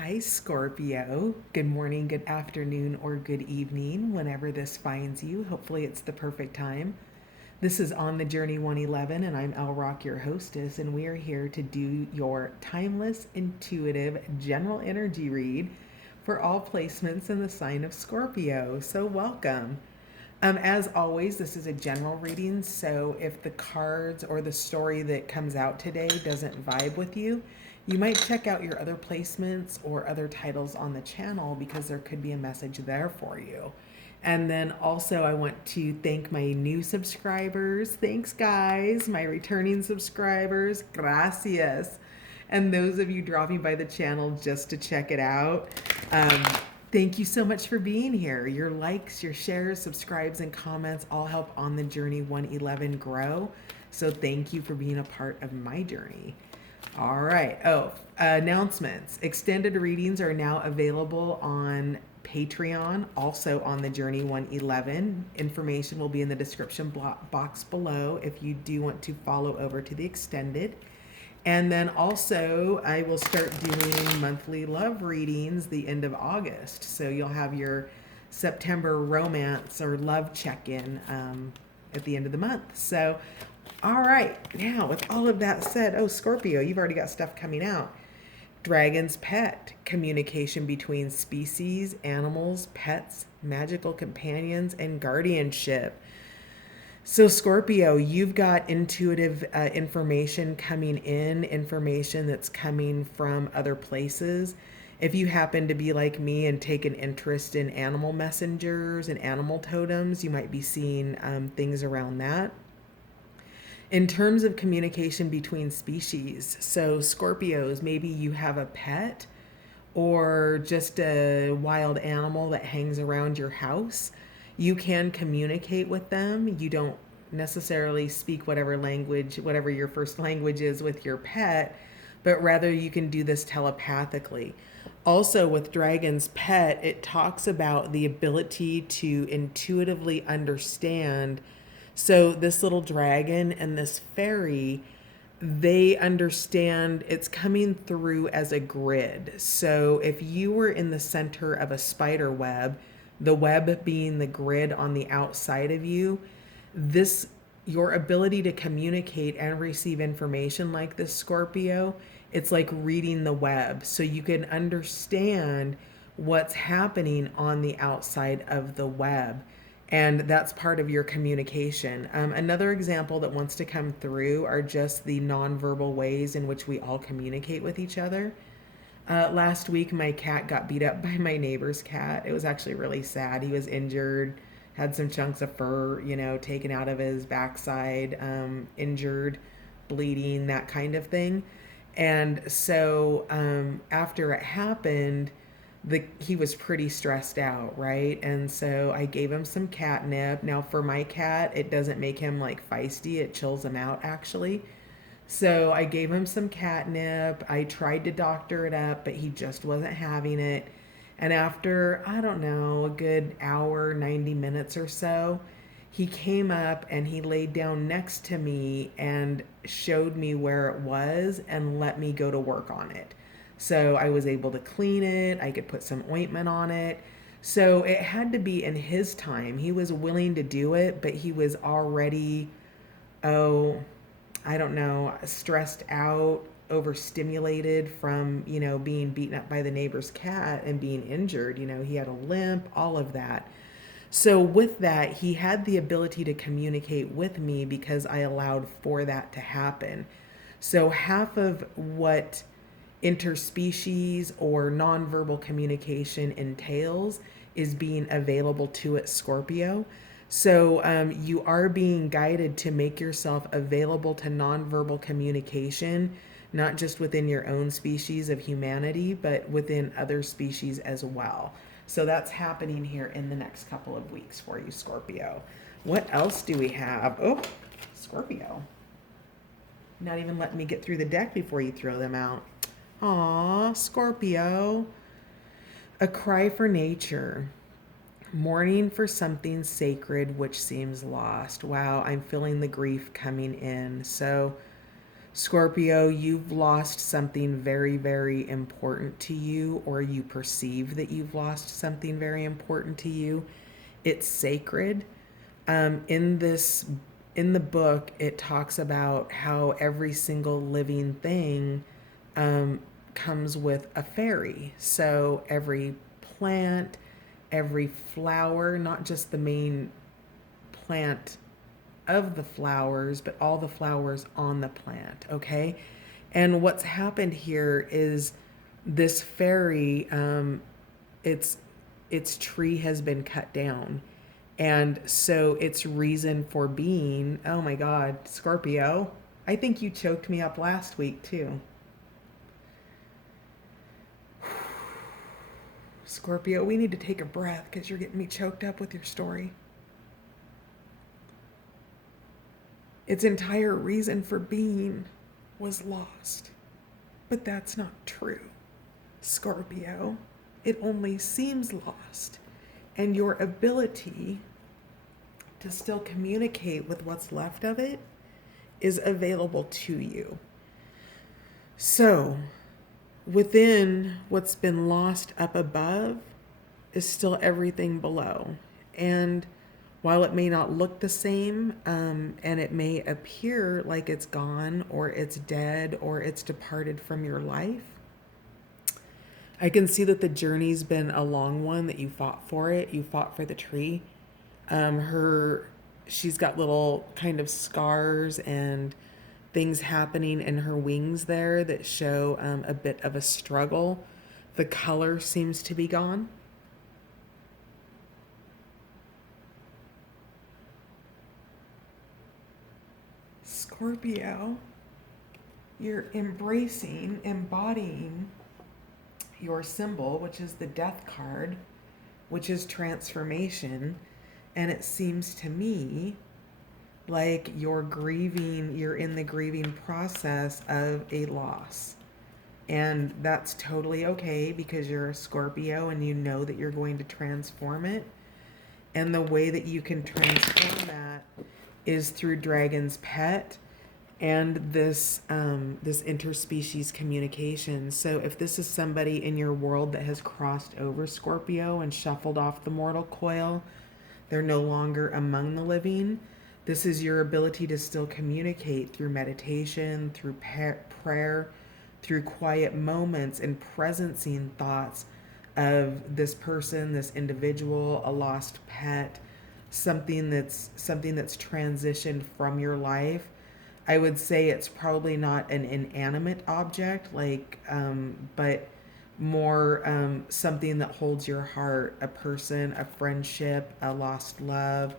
Hi, Scorpio. Good morning, good afternoon, or good evening, whenever this finds you. Hopefully, it's the perfect time. This is On the Journey 111, and I'm El Rock, your hostess, and we are here to do your timeless, intuitive, general energy read for all placements in the sign of Scorpio. So, welcome. As always, this is a general reading, so if the cards or the story that comes out today doesn't vibe with you, you might check out your other placements or other titles on the channel because there could be a message there for you. And then also, I want to thank my new subscribers. Thanks, guys. My returning subscribers. Gracias. And those of you dropping by the channel just to check it out. Um, Thank you so much for being here. Your likes, your shares, subscribes, and comments all help On the Journey 111 grow. So thank you for being a part of my journey. All right. Announcements. Extended readings are now available on Patreon, also on the Journey 111. Information will be in the description box below if you do want to follow over to the extended. And then also, I will start doing monthly love readings the end of August. So you'll have your September romance or love check in at the end of the month. So, all right, now with all of that said, oh, Scorpio, you've already got stuff coming out. Dragon's pet, communication between species, animals, pets, magical companions, and guardianship. So, Scorpio, you've got intuitive information coming in, information that's coming from other places. If you happen to be like me and take an interest in animal messengers and animal totems, you might be seeing things around that. In terms of communication between species, so Scorpios, maybe you have a pet or just a wild animal that hangs around your house. You can communicate with them. You don't necessarily speak whatever language, whatever your first language is with your pet, but rather you can do this telepathically. Also, with Dragon's Pet, it talks about the ability to intuitively understand. So, this little dragon and this fairy, they understand it's coming through as a grid. So if you were in the center of a spider web, the web being the grid on the outside of you, this your ability to communicate and receive information like this, Scorpio, it's like reading the web. So you can understand what's happening on the outside of the web, and that's part of your communication. Another example that wants to come through are just the nonverbal ways in which we all communicate with each other. Last week, my cat got beat up by my neighbor's cat. It was actually really sad. He was injured, had some chunks of fur, taken out of his backside, injured, bleeding, that kind of thing. And so after it happened, he was pretty stressed out, right? And so I gave him some catnip. Now for my cat, it doesn't make him like feisty, it chills him out actually. So I gave him some catnip. I tried to doctor it up, but he just wasn't having it. And after, I don't know, a good hour, 90 minutes or so, he came up and he laid down next to me and showed me where it was and let me go to work on it. So I was able to clean it, I could put some ointment on it. So it had to be in his time. He was willing to do it, but he was already, oh, I don't know, stressed out, overstimulated from, being beaten up by the neighbor's cat and being injured. He had a limp, all of that. So, with that, he had the ability to communicate with me because I allowed for that to happen. So, half of what interspecies or nonverbal communication entails is being available to it, Scorpio. So you are being guided to make yourself available to nonverbal communication, not just within your own species of humanity, but within other species as well. So that's happening here in the next couple of weeks for you, Scorpio. What else do we have? Oh, Scorpio. Not even letting me get through the deck before you throw them out. Aw, Scorpio. A cry for nature. Mourning for something sacred which seems lost. Wow, I'm feeling the grief coming in. So, Scorpio, you've lost something very, very important to you, or you perceive that you've lost something very important to you. It's sacred. In this, in the book, it talks about how every single living thing um, comes with a fairy. So every plant, every flower, not just the main plant of the flowers, but all the flowers on the plant, okay? And what's happened here is this fairy, its tree has been cut down. And so its reason for being, oh my God, Scorpio, I think you choked me up last week too. Scorpio, we need to take a breath because you're getting me choked up with your story. Its entire reason for being was lost. But that's not true, Scorpio. It only seems lost. And your ability to still communicate with what's left of it is available to you. So, within what's been lost up above is still everything below. And while it may not look the same, and it may appear like it's gone or it's dead or it's departed from your life, I can see that the journey's been a long one, that you fought for it. You fought for the tree. She's got little kind of scars and things happening in her wings there that show a bit of a struggle. The color seems to be gone. Scorpio, you're embodying your symbol, which is the death card, which is transformation. And it seems to me like you're in the grieving process of a loss. And that's totally okay because you're a Scorpio and you know that you're going to transform it. And the way that you can transform that is through Dragon's Pet and this interspecies communication. So if this is somebody in your world that has crossed over Scorpio and shuffled off the mortal coil, they're no longer among the living. This is your ability to still communicate through meditation, through prayer, through quiet moments and presencing thoughts of this person, this individual, a lost pet, something that's transitioned from your life. I would say it's probably not an inanimate object, but more something that holds your heart, a person, a friendship, a lost love,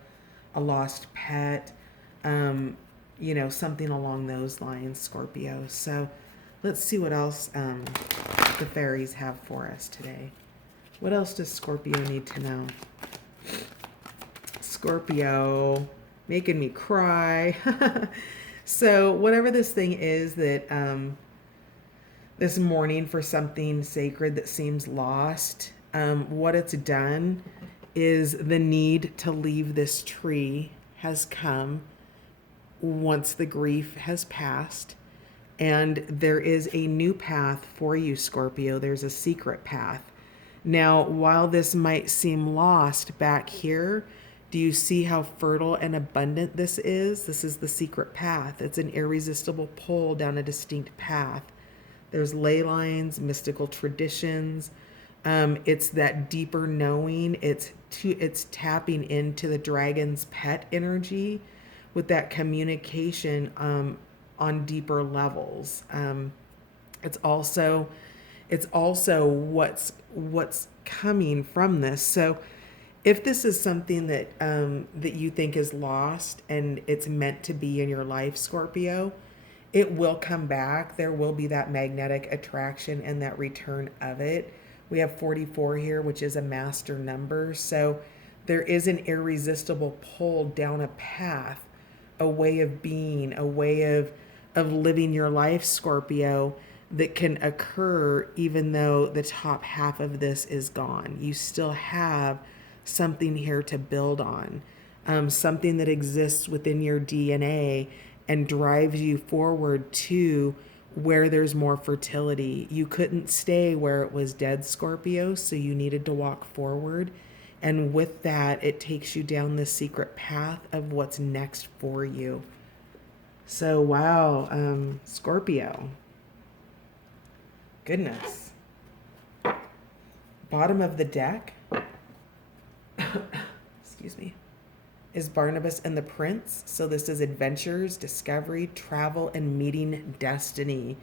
a lost pet, something along those lines, Scorpio. So let's see what else the fairies have for us today. What else does Scorpio need to know? Scorpio, making me cry. So whatever this thing is that this mourning for something sacred that seems lost, what it's done is the need to leave this tree has come once the grief has passed. And there is a new path for you, Scorpio. There's a secret path. Now, while this might seem lost back here, do you see how fertile and abundant this is? This is the secret path. It's an irresistible pull down a distinct path. There's ley lines, mystical traditions. It's that deeper knowing. It's tapping into the dragon's pet energy with that communication on deeper levels. It's also what's coming from this. So if this is something that that you think is lost and it's meant to be in your life, Scorpio, it will come back. There will be that magnetic attraction and that return of it. We have 44 here, which is a master number. So there is an irresistible pull down a path, a way of being, a way of living your life, Scorpio, that can occur even though the top half of this is gone. You still have something here to build on, something that exists within your DNA and drives you forward to where there's more fertility. You couldn't stay where it was dead, Scorpio, so you needed to walk forward. And with that, it takes you down this secret path of what's next for you. So, wow, Scorpio. Goodness. Bottom of the deck, excuse me, is Barnabas and the Prince. So this is adventures, discovery, travel, and meeting destiny.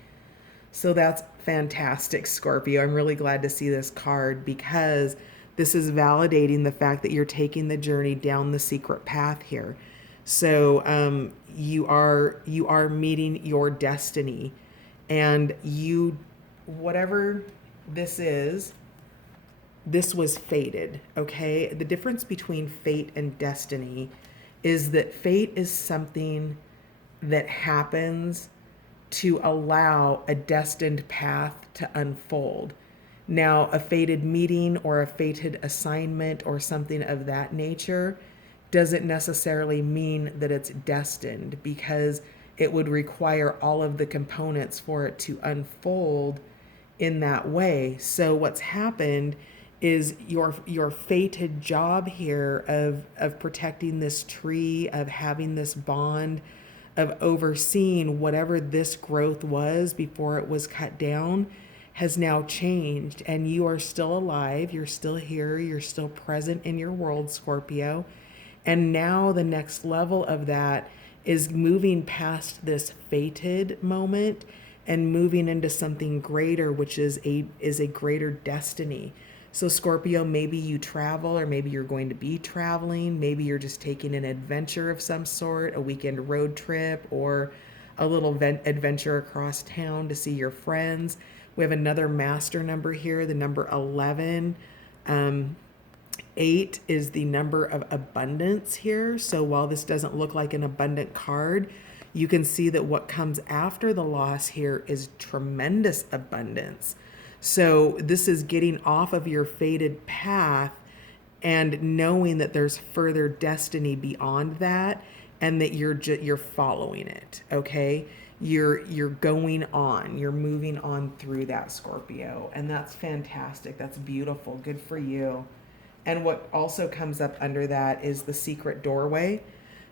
So that's fantastic, Scorpio. I'm really glad to see this card because this is validating the fact that you're taking the journey down the secret path here. So you are meeting your destiny, and you, whatever this is, this was fated, okay? The difference between fate and destiny is that fate is something that happens to allow a destined path to unfold. Now, a fated meeting or a fated assignment or something of that nature doesn't necessarily mean that it's destined, because it would require all of the components for it to unfold in that way. So what's happened is your fated job here of protecting this tree, of having this bond, of overseeing whatever this growth was before it was cut down, has now changed, and you are still alive, you're still here, you're still present in your world, Scorpio. And now the next level of that is moving past this fated moment and moving into something greater, which is a greater destiny. So Scorpio, maybe you travel, or maybe you're going to be traveling. Maybe you're just taking an adventure of some sort, a weekend road trip, or a little adventure across town to see your friends. We have another master number here, the number 11. 8 is the number of abundance here. So while this doesn't look like an abundant card, you can see that what comes after the loss here is tremendous abundance. So this is getting off of your fated path and knowing that there's further destiny beyond that, and that you're following it, okay? You're going on, you're moving on through that, Scorpio, and that's fantastic. That's beautiful. Good for you. And what also comes up under that is the secret doorway.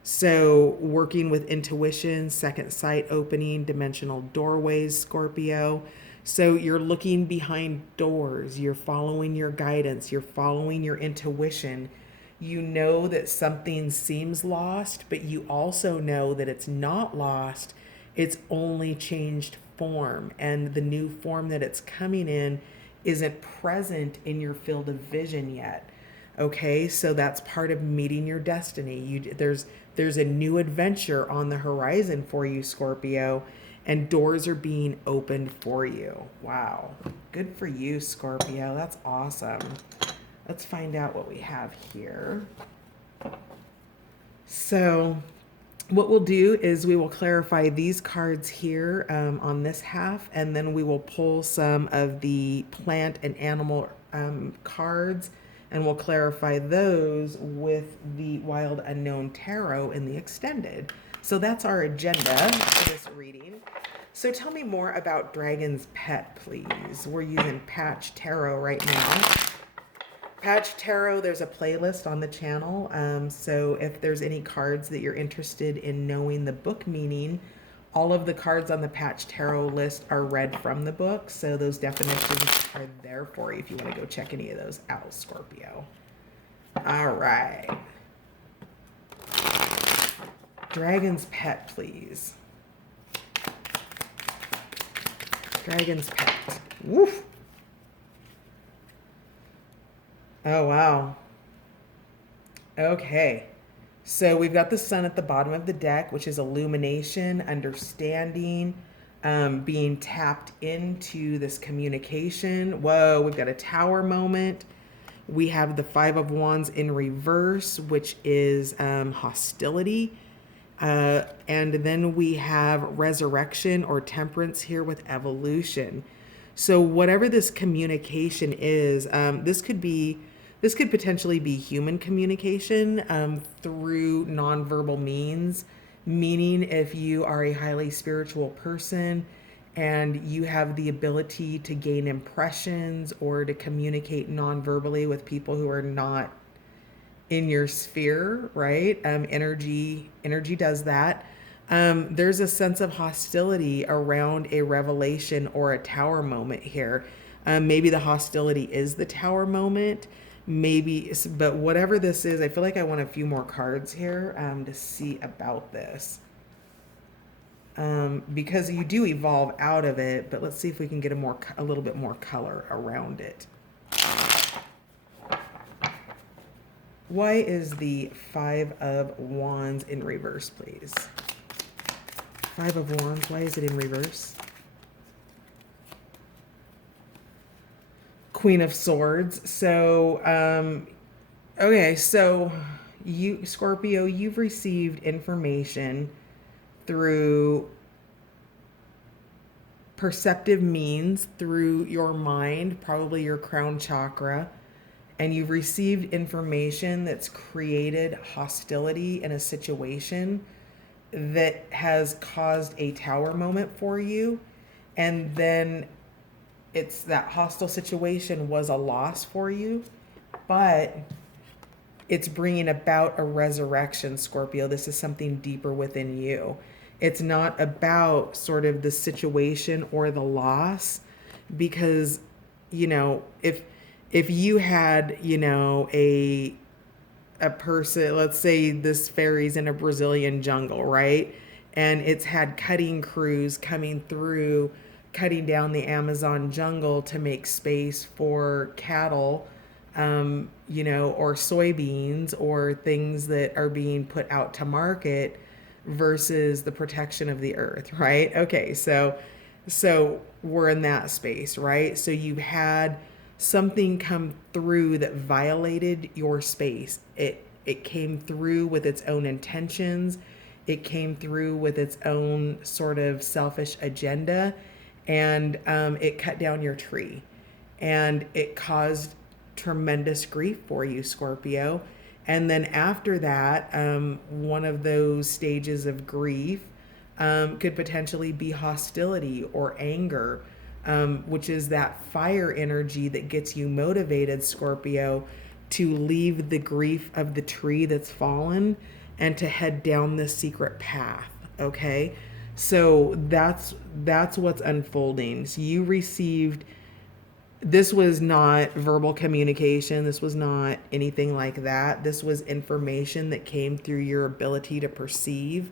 So working with intuition, second sight opening, dimensional doorways, Scorpio. So you're looking behind doors, you're following your guidance, you're following your intuition. You know that something seems lost, but you also know that it's not lost. It's only changed form, and the new form that it's coming in isn't present in your field of vision yet. Okay, so that's part of meeting your destiny. There's a new adventure on the horizon for you, Scorpio, and doors are being opened for you. Wow, good for you, Scorpio. That's awesome. Let's find out what we have here. So what we'll do is we will clarify these cards here on this half, and then we will pull some of the plant and animal cards, and we'll clarify those with the Wild Unknown Tarot in the extended. So that's our agenda for this reading. So tell me more about Dragon's Pet, please. We're using Patch Tarot right now. Patch Tarot, there's a playlist on the channel. So if there's any cards that you're interested in knowing the book meaning, all of the cards on the Patch Tarot list are read from the book. So those definitions are there for you if you want to go check any of those out, Scorpio. All right. Dragon's Pet, please. Dragon's Pet. Woof. Oh, wow. Okay. So we've got the sun at the bottom of the deck, which is illumination, understanding, being tapped into this communication. Whoa, we've got a tower moment. We have the Five of Wands in reverse, which is hostility. And then we have resurrection or temperance here with evolution. So whatever this communication is, this could potentially be human communication through nonverbal means. meaning if you are a highly spiritual person and you have the ability to gain impressions or to communicate non-verbally with people who are not in your sphere, right? Energy does that. There's a sense of hostility around a revelation or a tower moment here. Maybe the hostility is the tower moment, maybe, but whatever this is, I feel like I want a few more cards here to see about this. Because you do evolve out of it, but let's see if we can get a little bit more color around it. Why is the Five of Wands in reverse, please? Five of Wands, why is it in reverse? Queen of Swords. So, okay, so you, Scorpio, you've received information through perceptive means, through your mind, probably your crown chakra, and you've received information that's created hostility in a situation that has caused a tower moment for you. And then it's that hostile situation was a loss for you, but it's bringing about a resurrection, Scorpio. This is something deeper within you. It's not about sort of the situation or the loss, because, you know, if you had, you know, a person, let's say this fairy's in a Brazilian jungle, right? And it's had cutting crews coming through, cutting down the Amazon jungle to make space for cattle, you know, or soybeans or things that are being put out to market versus the protection of the earth, right? Okay, so we're in that space, right? So you had something come through that violated your space. It came through with its own intentions. It came through with its own sort of selfish agenda, and it cut down your tree, and it caused tremendous grief for you, Scorpio. And then after that, one of those stages of grief could potentially be hostility or anger, which is that fire energy that gets you motivated, Scorpio, to leave the grief of the tree that's fallen and to head down this secret path. Okay, so that's what's unfolding. So you received, this was not verbal communication. This was not anything like that. This was information that came through your ability to perceive,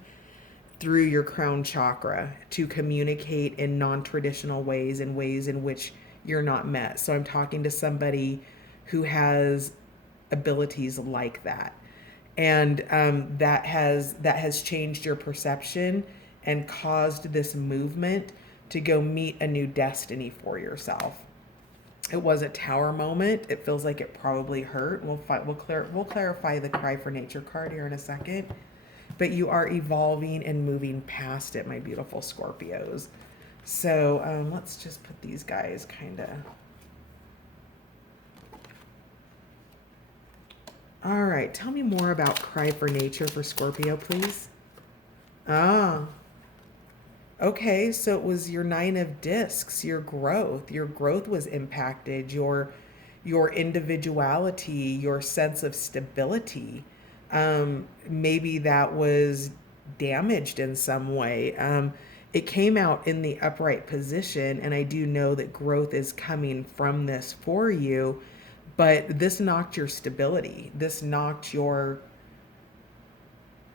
through your crown chakra, to communicate in non-traditional ways, in ways in which you're not met. So I'm talking to somebody who has abilities like that, and that has changed your perception and caused this movement to go meet a new destiny for yourself. It was a tower moment. It feels like it probably hurt. We'll clarify the Cry for Nature card here in a second. But you are evolving and moving past it, my beautiful Scorpios. So let's just put these guys kind of. All right, tell me more about Cry for Nature for Scorpio, please. Ah, okay, so it was your Nine of Discs, your growth. Your growth was impacted, your individuality, your sense of stability. Maybe that was damaged in some way. It came out in the upright position, and I do know that growth is coming from this for you, but this knocked your stability. This knocked your,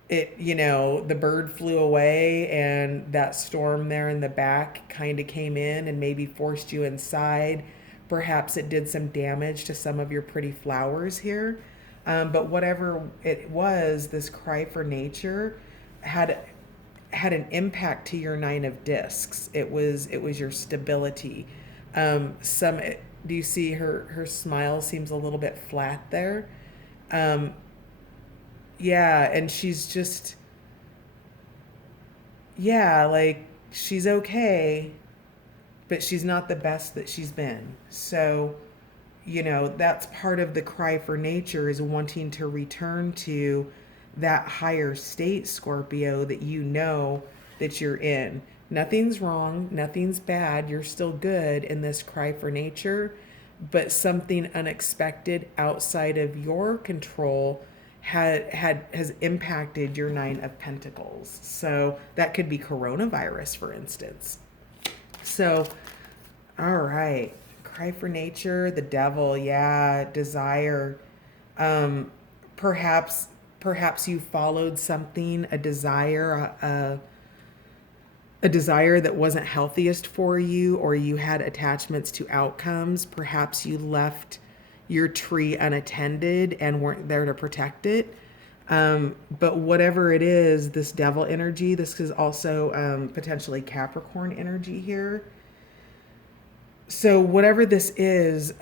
it, you know, the bird flew away and that storm there in the back kind of came in and maybe forced you inside. Perhaps it did some damage to some of your pretty flowers here. But whatever it was, this Cry for Nature had an impact to your Nine of Discs. It was your stability. Do you see her smile seems a little bit flat there? Um, yeah, and she's just, yeah, like she's okay, but she's not the best that she's been. So, you know, that's part of the Cry for Nature, is wanting to return to that higher state, Scorpio, that you know that you're in. Nothing's wrong, nothing's bad, you're still good in this cry for nature, but something unexpected outside of your control has impacted your Nine of Pentacles. So that could be coronavirus, for instance. So, all right, cry for nature, the devil, yeah, desire. Um, perhaps you followed something, a desire that wasn't healthiest for you, or you had attachments to outcomes. Perhaps you left your tree unattended and weren't there to protect it. But whatever it is, this devil energy, this is also potentially Capricorn energy here. So whatever this is,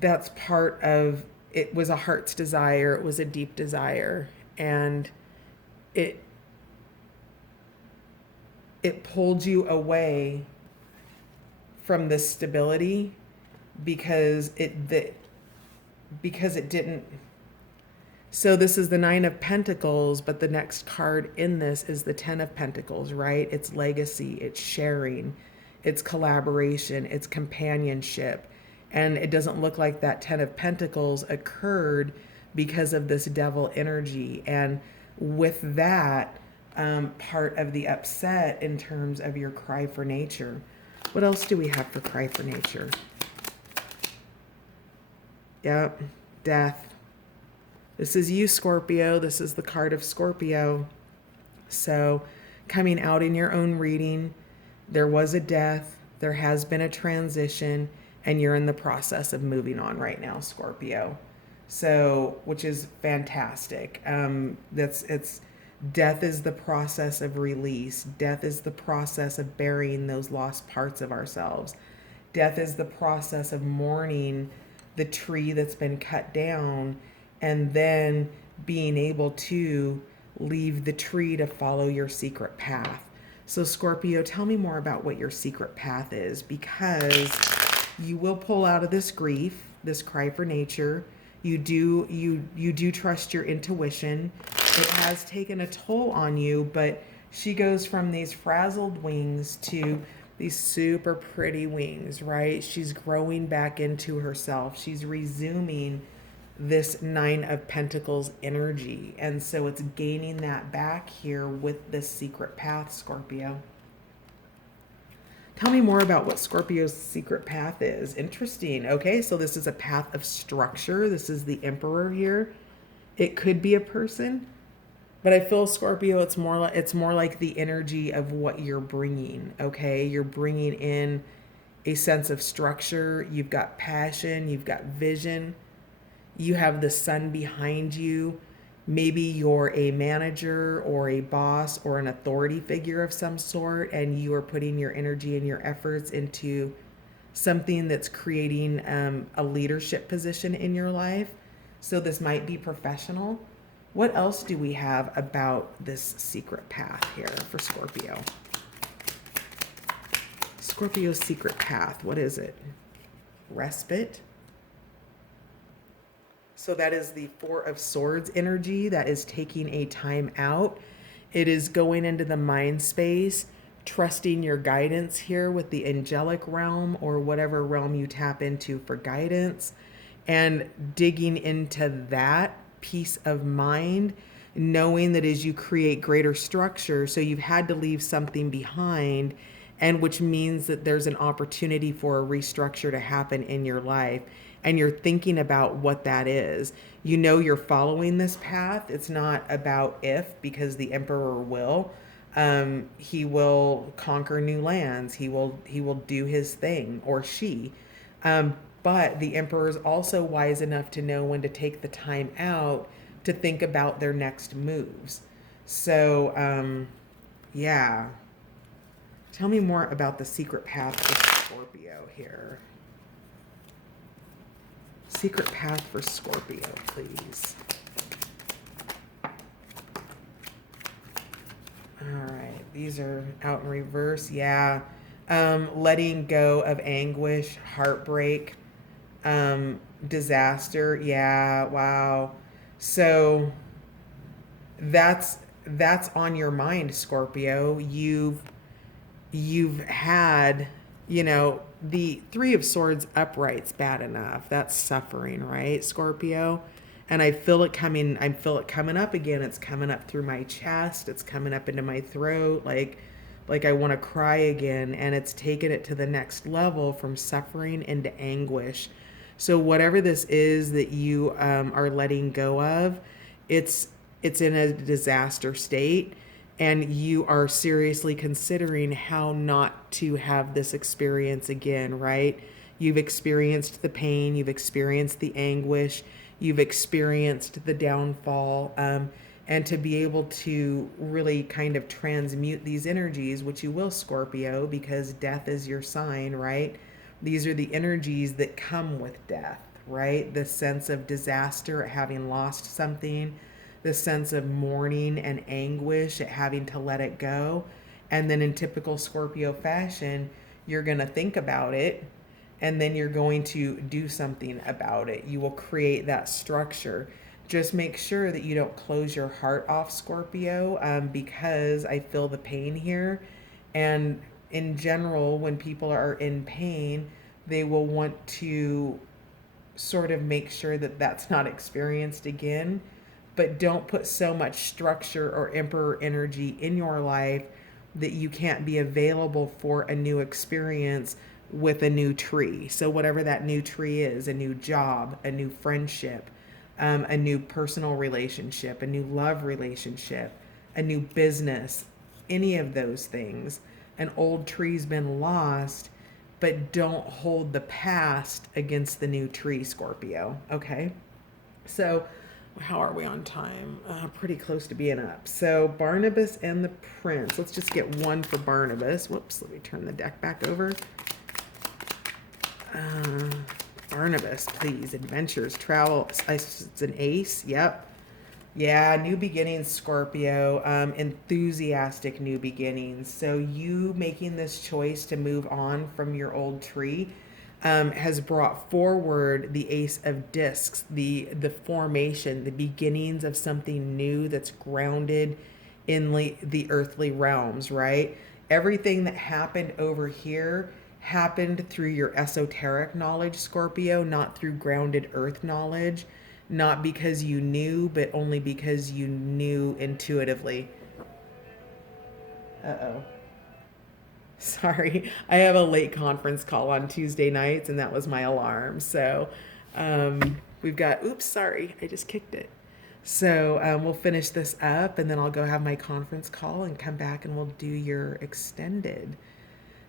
that's part of it. Was a heart's desire, it was a deep desire, and it it pulled you away from this stability because because it didn't. So this is the Nine of Pentacles, but the next card in this is the Ten of Pentacles, right? It's legacy, it's sharing, it's collaboration, it's companionship. And it doesn't look like that Ten of Pentacles occurred because of this devil energy. And with that, part of the upset in terms of your cry for nature. What else do we have for cry for nature? Yep, death. This is you, Scorpio. This is the card of Scorpio. So coming out in your own reading, there was a death, there has been a transition, and you're in the process of moving on right now, Scorpio. So, which is fantastic. It's death is the process of release. Death is the process of burying those lost parts of ourselves. Death is the process of mourning the tree that's been cut down and then being able to leave the tree to follow your secret path. So Scorpio, tell me more about what your secret path is, because you will pull out of this grief, this cry for nature. You do trust your intuition. It has taken a toll on you, but she goes from these frazzled wings to these super pretty wings, right? She's growing back into herself. She's resuming this Nine of Pentacles energy. And so it's gaining that back here with this secret path, Scorpio. Tell me more about what Scorpio's secret path is. Interesting. Okay, so this is a path of structure. This is the Emperor here. It could be a person, but I feel, Scorpio, it's more like the energy of what you're bringing. Okay, you're bringing in a sense of structure. You've got passion. You've got vision. You have the sun behind you. Maybe you're a manager or a boss or an authority figure of some sort, and you are putting your energy and your efforts into something that's creating a leadership position in your life. So this might be professional. What else do we have about this secret path here for Scorpio? Scorpio's secret path, what is it? Respite. So that is the Four of Swords energy. That is taking a time out. It is going into the mind space, trusting your guidance here with the angelic realm or whatever realm you tap into for guidance, and digging into that peace of mind, knowing that as you create greater structure, so you've had to leave something behind, and which means that there's an opportunity for a restructure to happen in your life. And you're thinking about what that is. You know you're following this path. It's not about if, because the Emperor will. He will conquer new lands. He will do his thing, or she. But the Emperor is also wise enough to know when to take the time out to think about their next moves. So, yeah. Tell me more about the secret path for Scorpio here. Secret path for Scorpio, please. All right, these are out in reverse. Yeah. Letting go of anguish, heartbreak, disaster. Yeah, wow. So that's that's on your mind, Scorpio. You've had, the Three of Swords upright's bad enough. That's suffering, right, Scorpio? And I feel it coming up again. It's coming up through my chest. It's coming up into my throat, like I want to cry again, and it's taken it to the next level from suffering into anguish. So whatever this is that you are letting go of, it's it's in a disaster state, and you are seriously considering how not to have this experience again, right? You've experienced the pain, you've experienced the anguish, you've experienced the downfall, and to be able to really kind of transmute these energies, which you will, Scorpio, because death is your sign, right? These are the energies that come with death, right? The sense of disaster at having lost something, the sense of mourning and anguish at having to let it go. And then in typical Scorpio fashion, you're going to think about it, and then you're going to do something about it. You will create that structure. Just make sure that you don't close your heart off, Scorpio, because I feel the pain here. And in general, when people are in pain, they will want to sort of make sure that that's not experienced again. But don't put so much structure or emperor energy in your life that you can't be available for a new experience with a new tree. So, whatever that new tree is, a new job, a new friendship, a new personal relationship, a new love relationship, a new business, any of those things. An old tree's been lost, but don't hold the past against the new tree, Scorpio. Okay? So, how are we on time? Pretty close to being up. So, Barnabas and the Prince. Let's just get one for Barnabas. Whoops, let me turn the deck back over. Barnabas, please. Adventures, travel. It's an ace. Yep. Yeah, new beginnings, Scorpio. Enthusiastic new beginnings. So you making this choice to move on from your old tree has brought forward the Ace of Discs, the formation, the beginnings of something new that's grounded in the earthly realms, right? Everything that happened over here happened through your esoteric knowledge, Scorpio, not through grounded earth knowledge, not because you knew, but only because you knew intuitively. Uh-oh. Sorry, I have a late conference call on Tuesday nights, and that was my alarm. So we've got, oops, sorry, I just kicked it. So we'll finish this up, and then I'll go have my conference call and come back, and we'll do your extended.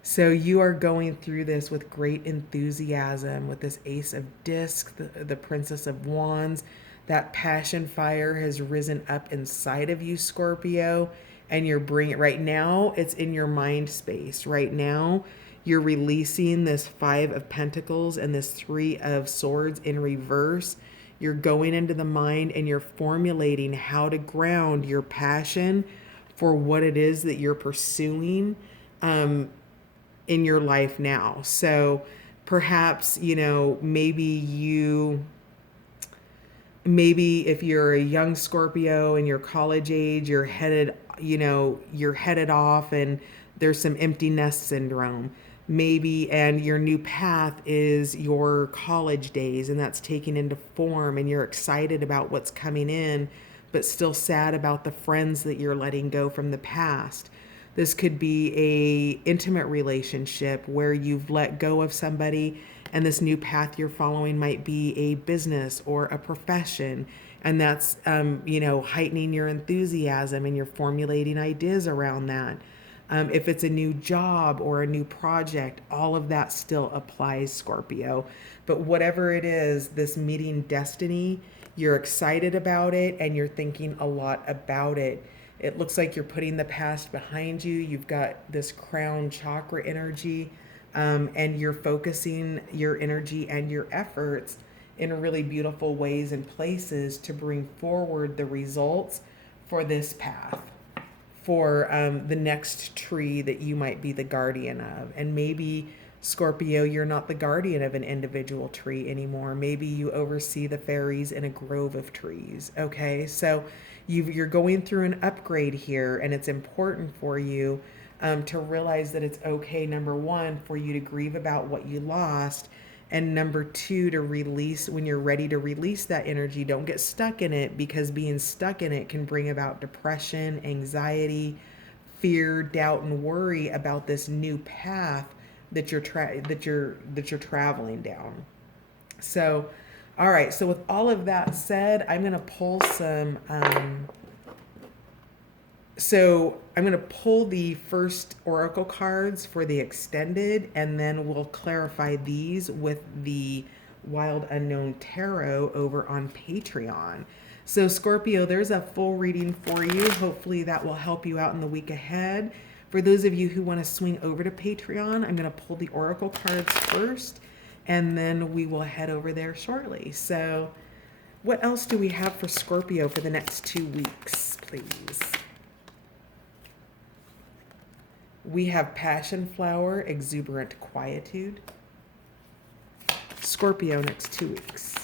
So you are going through this with great enthusiasm with this Ace of Discs, the Princess of Wands. That passion fire has risen up inside of you, Scorpio, and you're bringing right now, it's in your mind space. Right now, you're releasing this Five of Pentacles and this Three of Swords in reverse. You're going into the mind and you're formulating how to ground your passion for what it is that you're pursuing in your life now. So perhaps, maybe if you're a young Scorpio in your college age, you're headed off and there's some empty nest syndrome. Maybe, and your new path is your college days, and that's taking into form, and you're excited about what's coming in, but still sad about the friends that you're letting go from the past. This could be a intimate relationship where you've let go of somebody, and this new path you're following might be a business or a profession, and that's heightening your enthusiasm, and you're formulating ideas around that. If it's a new job or a new project, all of that still applies, Scorpio. But whatever it is, this meeting destiny, you're excited about it and you're thinking a lot about it. It looks like you're putting the past behind you. You've got this crown chakra energy, and you're focusing your energy and your efforts in really beautiful ways and places to bring forward the results for this path, for the next tree that you might be the guardian of. And maybe, Scorpio, you're not the guardian of an individual tree anymore. Maybe you oversee the fairies in a grove of trees. Okay, so you're going through an upgrade here, and it's important for you to realize that it's okay, number one, for you to grieve about what you lost. And number two, to release when you're ready to release that energy. Don't get stuck in it, because being stuck in it can bring about depression, anxiety, fear, doubt, and worry about this new path that you're traveling down. So, all right. So with all of that said, I'm gonna pull some. So I'm gonna pull the first oracle cards for the extended, and then we'll clarify these with the Wild Unknown Tarot over on Patreon. So, Scorpio, there's a full reading for you. Hopefully, that will help you out in the week ahead. For those of you who want to swing over to Patreon, I'm going to pull the oracle cards first, and then we will head over there shortly. So, what else do we have for Scorpio for the next 2 weeks, please? We have Passion Flower, Exuberant Quietude. Scorpio, next 2 weeks.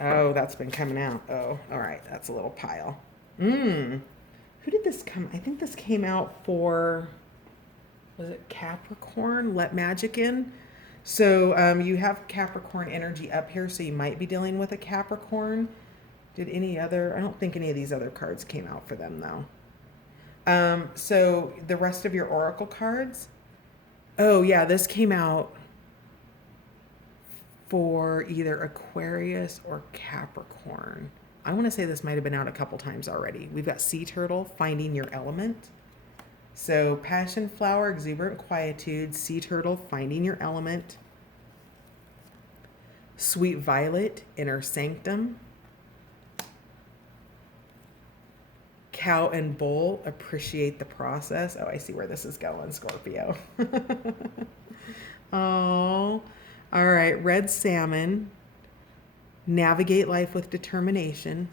Oh, that's been coming out. Oh, all right. That's a little pile. Who did this come? I think this came out for, was it Capricorn? Let Magic in. So you have Capricorn energy up here, so you might be dealing with a Capricorn. Did any other? I don't think any of these other cards came out for them, though. So the rest of your oracle cards. Oh, yeah, this came out for either Aquarius or Capricorn. I want to say this might have been out a couple times already. We've got Sea Turtle, Finding Your Element. So Passion Flower, Exuberant Quietude, Sea Turtle, Finding Your Element. Sweet Violet, Inner Sanctum. Cow and Bull, Appreciate the Process. Oh, I see where this is going, Scorpio. Oh, all right. Red Salmon, Navigate Life with Determination.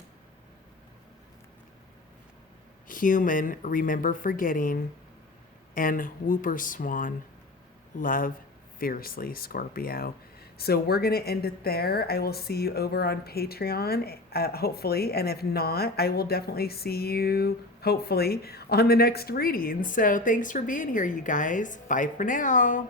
Human, Remember Forgetting. And Whooper Swan, Love Fiercely, Scorpio. So we're going to end it there. I will see you over on Patreon, hopefully. And if not, I will definitely see you, hopefully, on the next reading. So thanks for being here, you guys. Bye for now.